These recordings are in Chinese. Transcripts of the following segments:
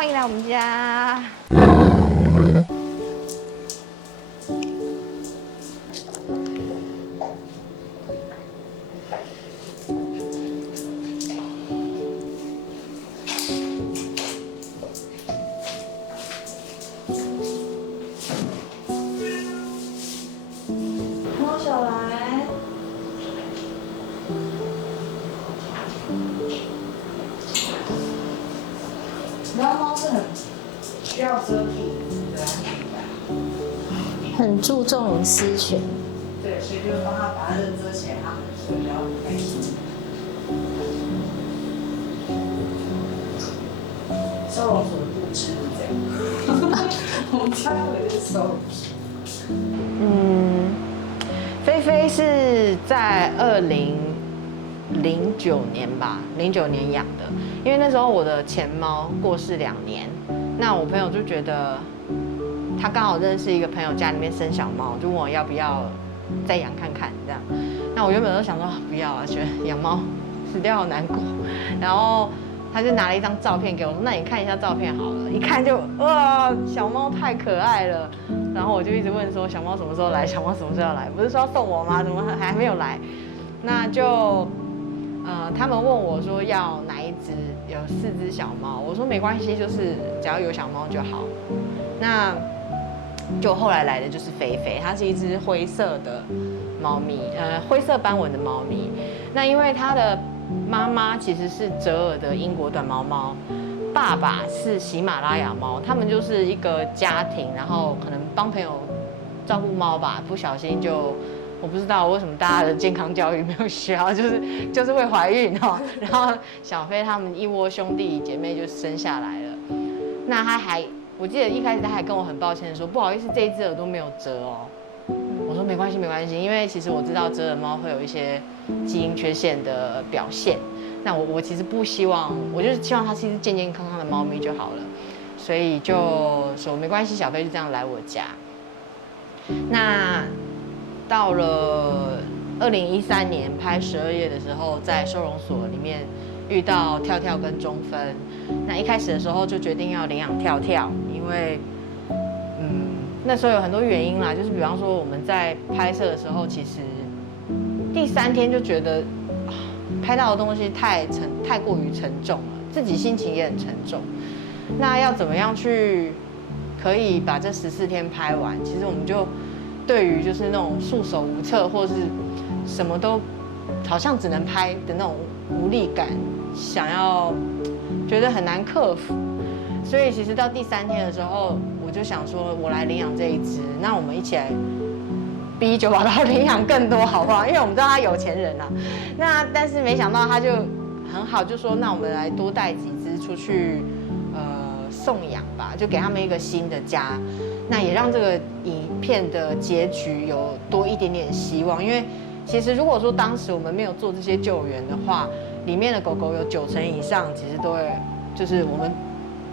欢迎来我们家。猫小来。然后猫是很需要遮蔽的，很注重隐私权。对，所以就帮它把它遮起来，它睡比较开心。收容所的布置是这样，我们家有就是收容所。菲菲是在2009年吧，09年养的，因为那时候我的前猫过世2年，那我朋友就觉得他刚好认识一个朋友家里面生小猫，就问我要不要再养看看这样。那我原本都想说不要啊，觉得养猫死掉好难过，然后他就拿了一张照片给我说，那你看一下照片好了，一看就哇，小猫太可爱了。然后我就一直问说，小猫什么时候来？小猫什么时候要来？不是说要送我吗？怎么还没有来？那就他们问我说要哪一只，有4只小猫，我说没关系，就是只要有小猫就好。那就后来来的就是菲菲，它是一只灰色的猫咪，灰色斑纹的猫咪。那因为它的妈妈其实是折耳的英国短毛猫，爸爸是喜马拉雅猫，他们就是一个家庭，然后可能帮朋友照顾猫吧，不小心就我不知道为什么大家的健康教育没有学好，就是会怀孕哦，然后小飞他们一窝兄弟姐妹就生下来了。那我记得一开始他还跟我很抱歉的说，不好意思，这一只耳朵没有折哦。我说没关系没关系，因为其实我知道折耳猫会有一些基因缺陷的表现。那我其实不希望，我就是希望它是一只健健康康的猫咪就好了，所以就说没关系，小飞就这样来我家。那到了2013年拍12夜的时候，在收容所里面遇到跳跳跟中分。那一开始的时候就决定要领养跳跳，因为那时候有很多原因啦，就是比方说我们在拍摄的时候，其实第3天就觉得拍到的东西太过于沉重了，自己心情也很沉重。那要怎么样去可以把这14天拍完？其实我们就对于就是那种束手无策，或是什么都好像只能拍的那种无力感，觉得很难克服。所以其实到第3天的时候，我就想说，我来领养这一只，那我们一起来逼九宝宝领养更多，好不好？因为我们知道他有钱人啊。那但是没想到他就很好，就说那我们来多带几只出去，送养吧，就给他们一个新的家。那也让这个影片的结局有多一点点希望，因为其实如果说当时我们没有做这些救援的话，里面的狗狗有90%以上其实都会，就是我们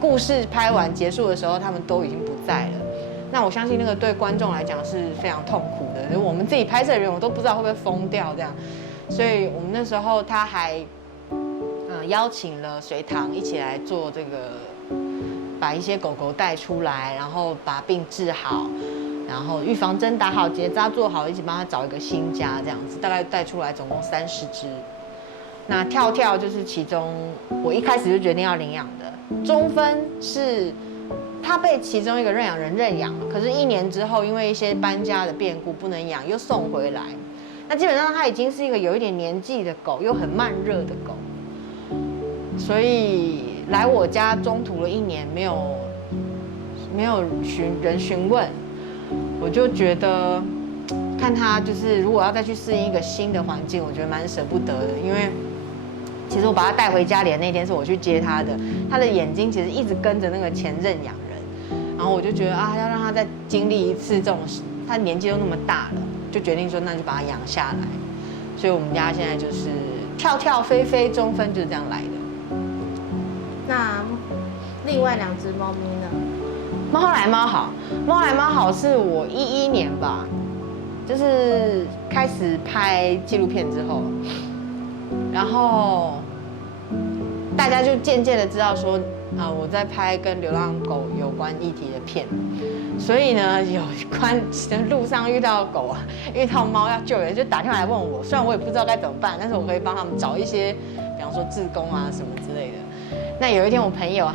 故事拍完结束的时候，他们都已经不在了。那我相信那个对观众来讲是非常痛苦的，我们自己拍摄人员我都不知道会不会疯掉这样，所以我们那时候他还邀请了隋唐一起来做这个，把一些狗狗带出来，然后把病治好，然后预防针打好，结扎做好，一起帮他找一个新家这样子，大概带出来总共30只。那跳跳就是其中我一开始就决定要领养的，中分是他被其中一个认养人认养了，可是1年之后因为一些搬家的变故不能养，又送回来。那基本上它已经是一个有一点年纪的狗，又很慢热的狗，所以来我家中途了1年没有人询问，我就觉得看它就是如果要再去适应一个新的环境，我觉得蛮舍不得的，因为其实我把它带回家里的那天是我去接它的，它的眼睛其实一直跟着那个前认养人，然后我就觉得要让它再经历一次这种，它年纪都那么大了，就决定说那就把它养下来，所以我们家现在就是跳跳、飞飞、中分就是这样来的。那另外2只猫咪呢？猫来猫好，猫来猫好是我11年吧，就是开始拍纪录片之后，然后大家就渐渐的知道说，我在拍跟流浪狗有关议题的片，所以呢，有关路上遇到狗啊，遇到猫要救援，就打电话来问我。虽然我也不知道该怎么办，但是我可以帮他们找一些，比方说志工啊什么之类的。那有一天我朋友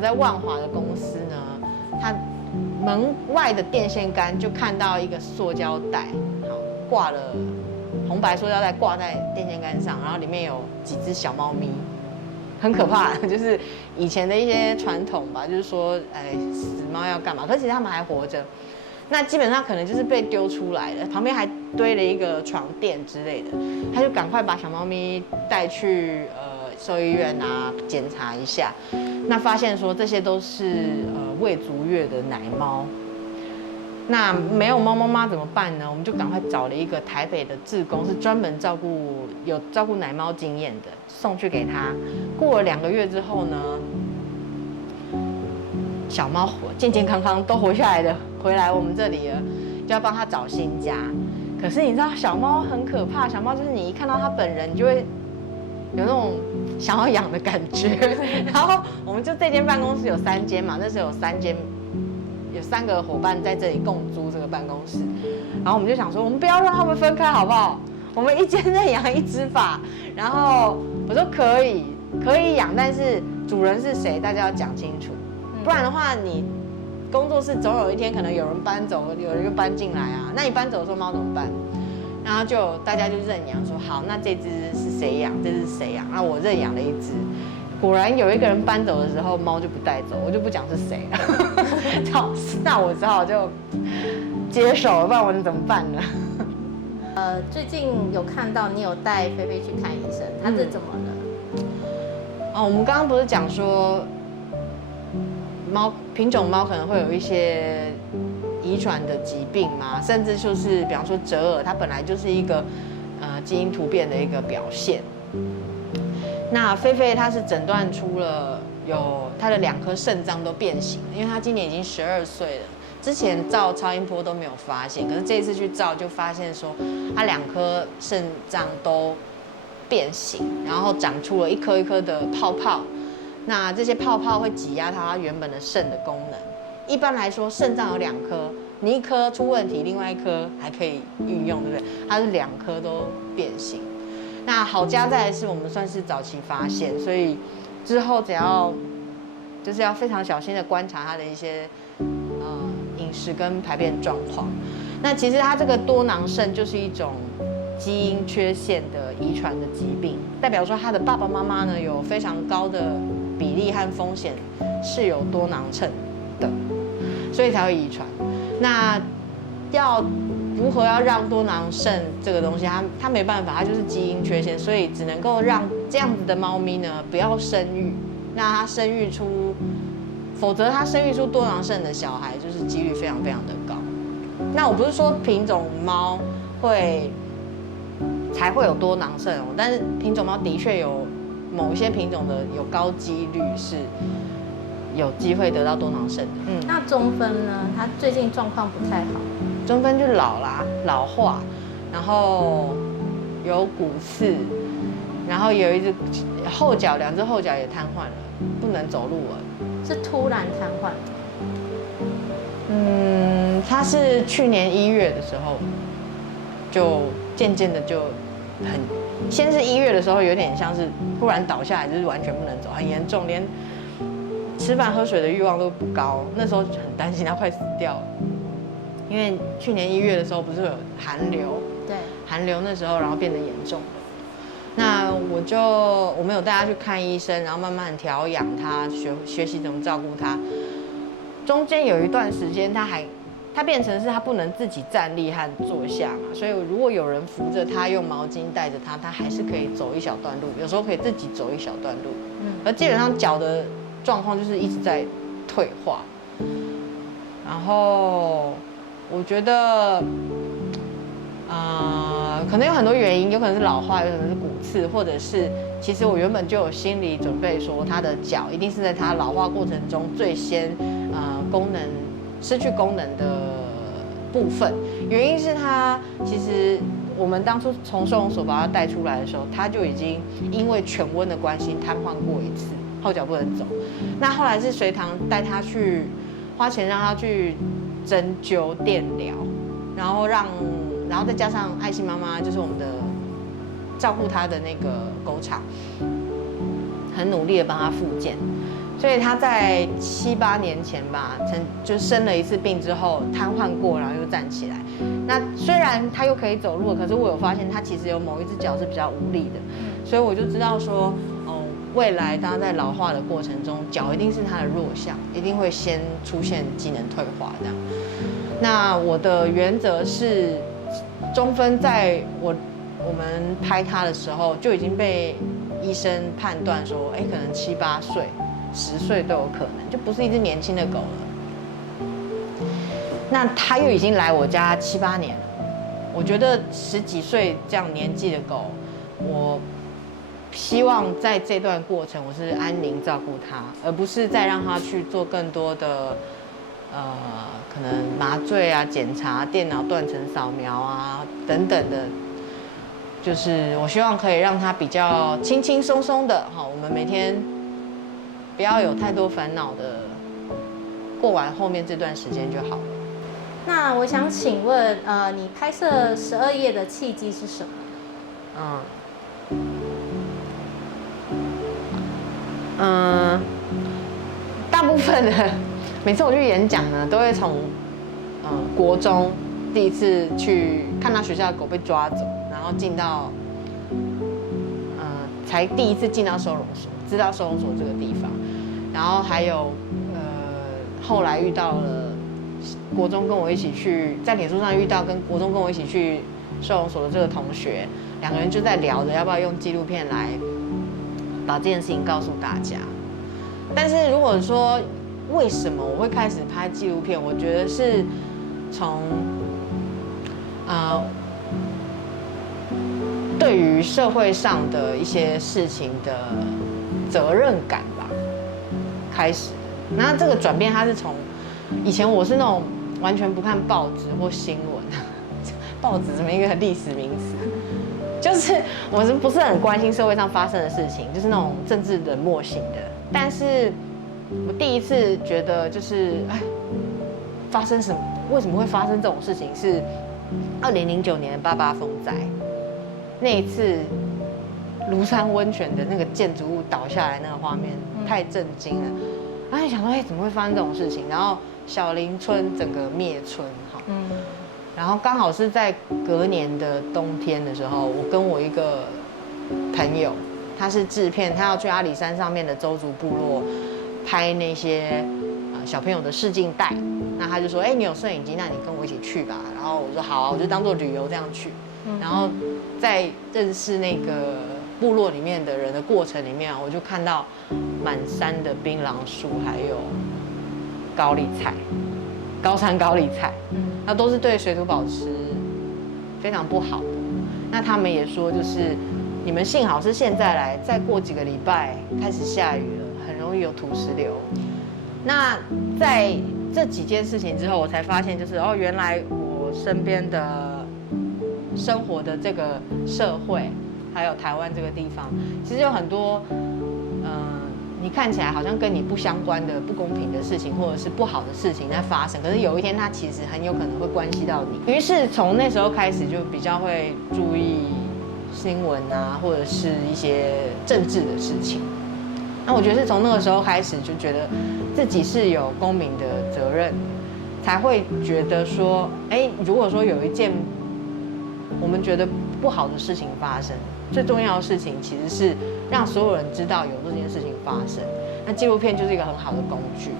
在万华的公司呢，他门外的电线杆就看到一个塑胶袋，好挂了红白塑胶袋挂在电线杆上，然后里面有几只小猫咪。很可怕，就是以前的一些传统吧，就是说，死猫要干嘛？可是其实它们还活着，那基本上可能就是被丢出来的，旁边还堆了一个床垫之类的，他就赶快把小猫咪带去兽医院啊检查一下，那发现说这些都是未足月的奶猫。那没有猫妈妈怎么办呢？我们就赶快找了一个台北的志工，是专门有照顾奶猫经验的，送去给他。过了2个月之后呢，小猫健健康康都活下来的，回来我们这里了，就要帮他找新家。可是你知道小猫很可怕，小猫就是你一看到它本人，你就会有那种想要养的感觉。然后我们就这间办公室有3间嘛，那时候有3个伙伴在这里共租这个办公室，然后我们就想说，我们不要让他们分开好不好？我们一间认养1只吧。然后我说可以养，但是主人是谁，大家要讲清楚，不然的话，你工作室总有一天可能有人搬走，有人又搬进来啊，那你搬走的时候猫怎么办？然后大家就认养，说好，那这只是谁养，这只是谁养？那我认养了1只。果然有一个人搬走的时候，猫就不带走，我就不讲是谁了。那我只好就接手了，不然我能怎么办呢？最近有看到你有带菲菲去看医生，她是怎么了？我们刚刚不是讲说，品种猫可能会有一些遗传的疾病吗？甚至就是比方说折耳，它本来就是一个基因突变的一个表现。那菲菲她是诊断出了她的2颗肾脏都变形了，因为她今年已经12岁了。之前照超音波都没有发现，可是这一次去照就发现说，她2颗肾脏都变形，然后长出了一颗一颗的泡泡。那这些泡泡会挤压它原本的肾的功能。一般来说，肾脏有2颗，你1颗出问题，另外1颗还可以运用，对不对？它是2颗都变形。那好加在是我们算是早期发现，所以之后就是要非常小心的观察它的一些饮食跟排便状况。那其实它这个多囊肾就是一种基因缺陷的遗传的疾病，代表说它的爸爸妈妈呢有非常高的比例和风险是有多囊症的，所以才会遗传。那如何要让多囊肾这个东西，它没办法，它就是基因缺陷，所以只能够让这样子的猫咪呢不要生育，让它生育出，否则它生育出多囊肾的小孩，就是几率非常非常的高。那我不是说品种猫才会有多囊肾哦，但是品种猫的确有某一些品种的有高几率是有机会得到多囊肾的。那中分呢？它最近状况不太好。中分就老化，然后有骨刺，然后有2只后脚也瘫痪了，不能走路了。是突然瘫痪？它是去年1月的时候，就渐渐的先是1月的时候有点像是突然倒下来，就是完全不能走，很严重，连吃饭喝水的欲望都不高。那时候很担心它快死掉了。因为去年1月的时候不是有寒流，对，寒流那时候然后变得严重了，那我们有带他去看医生，然后慢慢调养他，学习怎么照顾他。中间有一段时间他变成是他不能自己站立和坐下嘛，所以如果有人扶着他，用毛巾带着他，他还是可以走一小段路，有时候可以自己走一小段路。而基本上脚的状况就是一直在退化，然后。我觉得，可能有很多原因，有可能是老化，有可能是骨刺，或者是其实我原本就有心理准备，说他的脚一定是在他老化过程中最先失去功能的部分。原因是他其实我们当初从收容所把他带出来的时候，他就已经因为犬瘟的关系瘫痪过一次，后脚不能走。那后来是随堂带他去花钱让他去针灸电疗，然后再加上爱心妈妈就是我们的照顾他的那个狗场，很努力的帮他复健。所以他在7、8年前吧，就生了一次病之后瘫痪过，然后又站起来。那虽然他又可以走路，可是我有发现他其实有某一只脚是比较无力的，所以我就知道说，未来当他在老化的过程中，脚一定是他的弱项，一定会先出现机能退化这样。那我的原则是，中分在我们拍他的时候就已经被医生判断说，可能7、8岁。10岁都有可能，就不是一只年轻的狗了。那它又已经来我家7、8年了，我觉得10几岁这样年纪的狗，我希望在这段过程我是安宁照顾它，而不是再让它去做更多的可能麻醉啊、检查、电脑断层扫描啊等等的。就是我希望可以让它比较轻轻松松的，我们每天不要有太多烦恼的，过完后面这段时间就好了。那我想请问，你拍摄12夜的契机是什么？大部分的每次我去演讲呢，都会从国中第一次去看到学校的狗被抓走，然后进到才第一次进到收容所，知道收容所这个地方，然后还有后来遇到了国中跟我一起去，在脸书上遇到跟国中跟我一起去收容所的这个同学，两个人就在聊着要不要用纪录片来把这件事情告诉大家。但是如果说为什么我会开始拍纪录片，我觉得是从对于社会上的一些事情的责任感吧开始。那这个转变，它是从以前我是那种完全不看报纸或新闻，报纸这么一个历史名词，就是我是不是很关心社会上发生的事情，就是那种政治冷漠型的。但是我第一次觉得就是发生什么，为什么会发生这种事情？是2009年88风灾那一次，庐山温泉的那个建筑物倒下来那个画面太震惊了。然后就想说，怎么会发生这种事情？然后小林村整个灭村，然后刚好是在隔年的冬天的时候，我跟我一个朋友，他是制片，他要去阿里山上面的邹族部落拍那些小朋友的试镜带，那他就说，你有摄影机，那你跟我一起去吧。然后我说好啊，我就当做旅游这样去。然后在认识那个部落里面的人的过程里面，我就看到满山的槟榔树，还有高丽菜，高山高丽菜，那都是对水土保持非常不好的。那他们也说，就是你们幸好是现在来，再过几个礼拜开始下雨了，很容易有土石流。那在这几件事情之后，我才发现，就是原来我身边的生活的这个社会，还有台湾这个地方，其实有很多你看起来好像跟你不相关的不公平的事情，或者是不好的事情在发生，可是有一天它其实很有可能会关系到你。于是从那时候开始，就比较会注意新闻啊，或者是一些政治的事情。那我觉得是从那个时候开始，就觉得自己是有公民的责任，才会觉得说，如果说有一件我们觉得不好的事情发生，最重要的事情其实是让所有人知道有这件事情发生。那纪录片就是一个很好的工具。